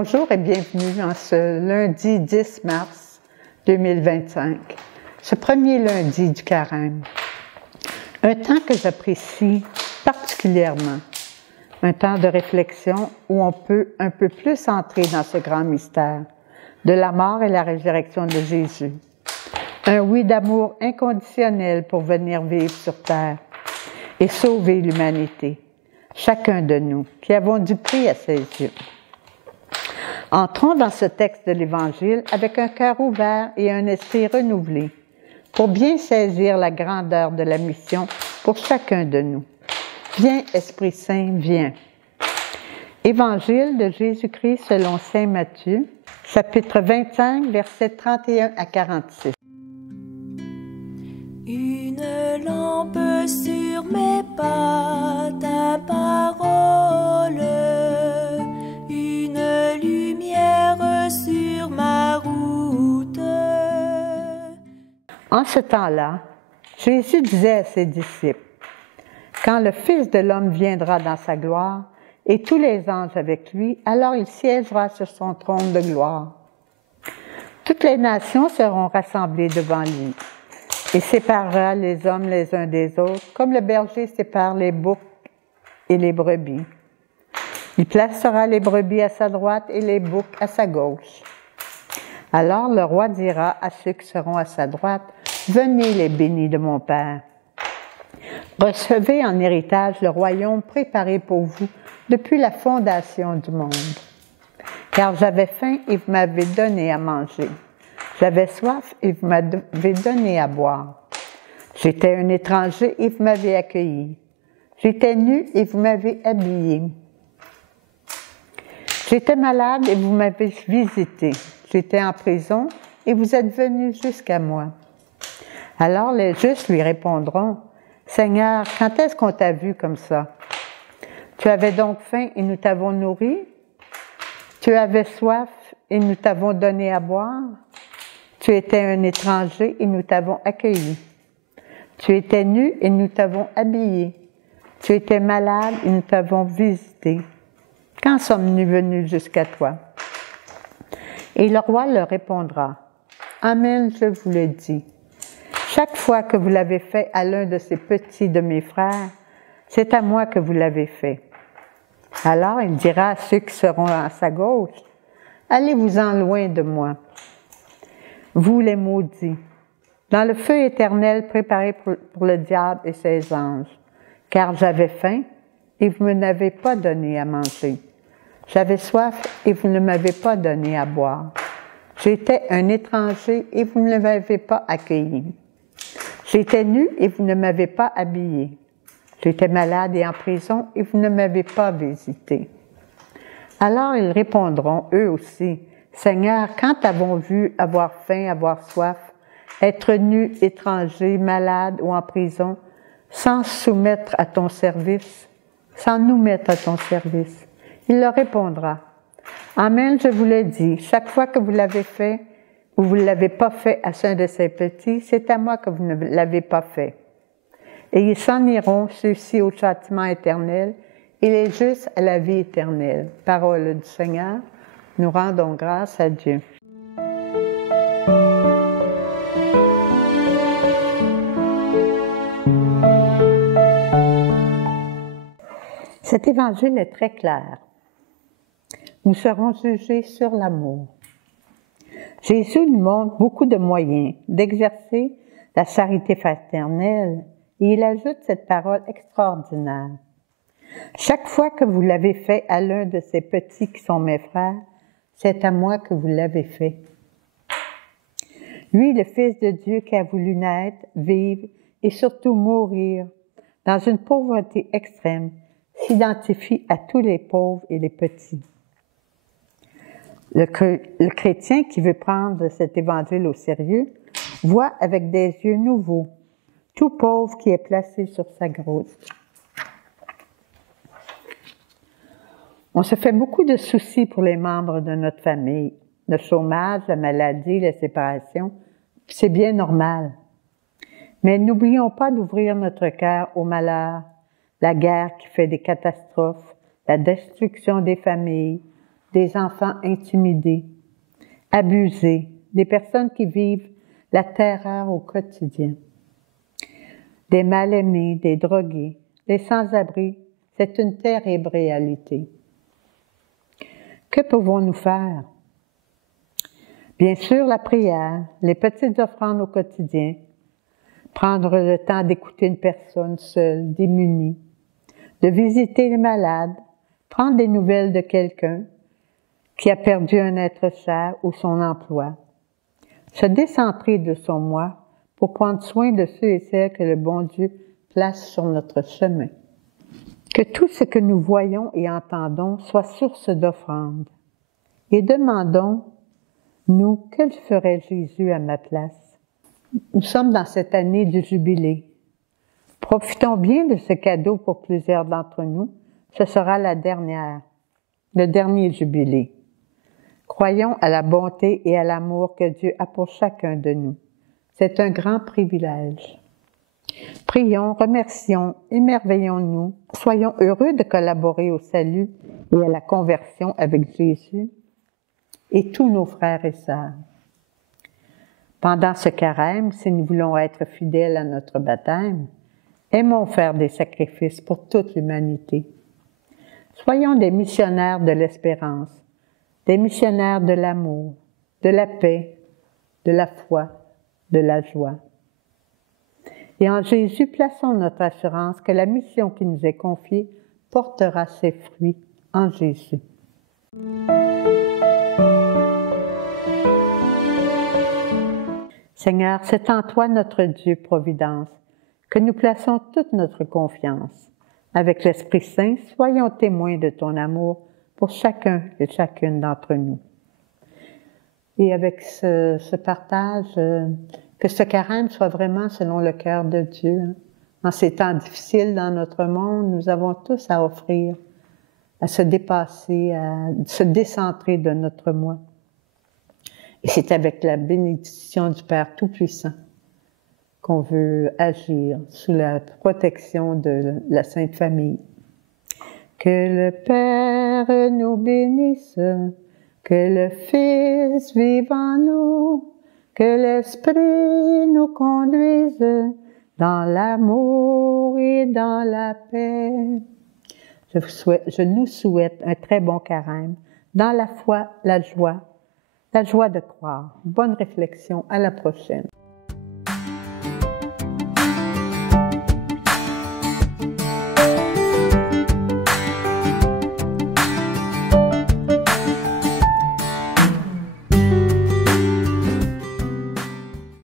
Bonjour et bienvenue en ce lundi 10 mars 2025, ce premier lundi du carême. Un temps que j'apprécie particulièrement, un temps de réflexion où on peut un peu plus entrer dans ce grand mystère de la mort et la résurrection de Jésus. Un oui d'amour inconditionnel pour venir vivre sur terre et sauver l'humanité, chacun de nous qui avons du prix à ses yeux. Entrons dans ce texte de l'Évangile avec un cœur ouvert et un esprit renouvelé pour bien saisir la grandeur de la mission pour chacun de nous. Viens, Esprit Saint, viens. Évangile de Jésus-Christ selon saint Matthieu, chapitre 25, versets 31 à 46. Une lampe sur mes pas, ta parole, une lumière sur ma route. En ce temps-là, Jésus disait à ses disciples, « Quand le Fils de l'homme viendra dans sa gloire, et tous les anges avec lui, alors il siégera sur son trône de gloire. Toutes les nations seront rassemblées devant lui. Il séparera les hommes les uns des autres, comme le berger sépare les boucs et les brebis. Il placera les brebis à sa droite et les boucs à sa gauche. Alors le roi dira à ceux qui seront à sa droite, « Venez les bénis de mon Père. Recevez en héritage le royaume préparé pour vous depuis la fondation du monde. Car j'avais faim et vous m'avez donné à manger. J'avais soif et vous m'avez donné à boire. J'étais un étranger et vous m'avez accueilli. J'étais nu et vous m'avez habillé. J'étais malade et vous m'avez visité. J'étais en prison et vous êtes venus jusqu'à moi. » Alors les justes lui répondront, « Seigneur, quand est-ce qu'on t'a vu comme ça? Tu avais donc faim et nous t'avons nourri? Tu avais soif et nous t'avons donné à boire? Tu étais un étranger et nous t'avons accueilli. Tu étais nu et nous t'avons habillé. Tu étais malade et nous t'avons visité. Quand sommes-nous venus jusqu'à toi? » Et le roi leur répondra, « Amen, je vous le dis. Chaque fois que vous l'avez fait à l'un de ces petits de mes frères, c'est à moi que vous l'avez fait. » Alors il dira à ceux qui seront à sa gauche, « Allez-vous-en loin de moi, vous les maudits, dans le feu éternel préparé pour le diable et ses anges, car j'avais faim et vous ne m'avez pas donné à manger. J'avais soif et vous ne m'avez pas donné à boire. J'étais un étranger et vous ne m'avez pas accueilli. J'étais nu et vous ne m'avez pas habillé. J'étais malade et en prison et vous ne m'avez pas visité. » Alors ils répondront, eux aussi, « Seigneur, quand t'avons vu avoir faim, avoir soif, être nu, étranger, malade ou en prison, sans soumettre à ton service, sans nous mettre à ton service? » Il leur répondra, « Amen, je vous le dis, chaque fois que vous l'avez fait, ou vous ne l'avez pas fait à un de ces petits, c'est à moi que vous ne l'avez pas fait. Et ils s'en iront, ceux-ci au châtiment éternel, et les justes à la vie éternelle. » Parole du Seigneur, nous rendons grâce à Dieu. Cet évangile est très clair. Nous serons jugés sur l'amour. Jésus nous montre beaucoup de moyens d'exercer la charité fraternelle et il ajoute cette parole extraordinaire. Chaque fois que vous l'avez fait à l'un de ces petits qui sont mes frères, c'est à moi que vous l'avez fait. Lui, le Fils de Dieu qui a voulu naître, vivre et surtout mourir dans une pauvreté extrême, s'identifie à tous les pauvres et les petits. Le chrétien qui veut prendre cet évangile au sérieux voit avec des yeux nouveaux tout pauvre qui est placé sur sa gauche. On se fait beaucoup de soucis pour les membres de notre famille, le chômage, la maladie, la séparation, c'est bien normal. Mais n'oublions pas d'ouvrir notre cœur au malheur, la guerre qui fait des catastrophes, la destruction des familles, des enfants intimidés, abusés, des personnes qui vivent la terreur au quotidien, des mal-aimés, des drogués, des sans-abri. C'est une terrible réalité. Que pouvons-nous faire? Bien sûr, la prière, les petites offrandes au quotidien, prendre le temps d'écouter une personne seule, démunie, de visiter les malades, prendre des nouvelles de quelqu'un qui a perdu un être cher ou son emploi, se décentrer de son moi pour prendre soin de ceux et celles que le bon Dieu place sur notre chemin. Que tout ce que nous voyons et entendons soit source d'offrande. Et demandons, nous, que ferait Jésus à ma place? Nous sommes dans cette année du jubilé. Profitons bien de ce cadeau pour plusieurs d'entre nous. Ce sera le dernier jubilé. Croyons à la bonté et à l'amour que Dieu a pour chacun de nous. C'est un grand privilège. Prions, remercions, émerveillons-nous, soyons heureux de collaborer au salut et à la conversion avec Jésus et tous nos frères et sœurs. Pendant ce carême, si nous voulons être fidèles à notre baptême, aimons faire des sacrifices pour toute l'humanité. Soyons des missionnaires de l'espérance, des missionnaires de l'amour, de la paix, de la foi, de la joie. Et en Jésus, plaçons notre assurance que la mission qui nous est confiée portera ses fruits en Jésus. Seigneur, c'est en toi notre Dieu Providence que nous plaçons toute notre confiance. Avec l'Esprit Saint, soyons témoins de ton amour pour chacun et chacune d'entre nous. Et avec ce partage, que ce carême soit vraiment selon le cœur de Dieu. En ces temps difficiles dans notre monde, nous avons tous à offrir, à se dépasser, à se décentrer de notre moi. Et c'est avec la bénédiction du Père Tout-Puissant qu'on veut agir sous la protection de la Sainte Famille. Que le Père nous bénisse, que le Fils vive en nous, que l'Esprit nous conduise dans l'amour et dans la paix. Je nous souhaite un très bon carême, dans la foi, la joie de croire. Bonne réflexion, à la prochaine.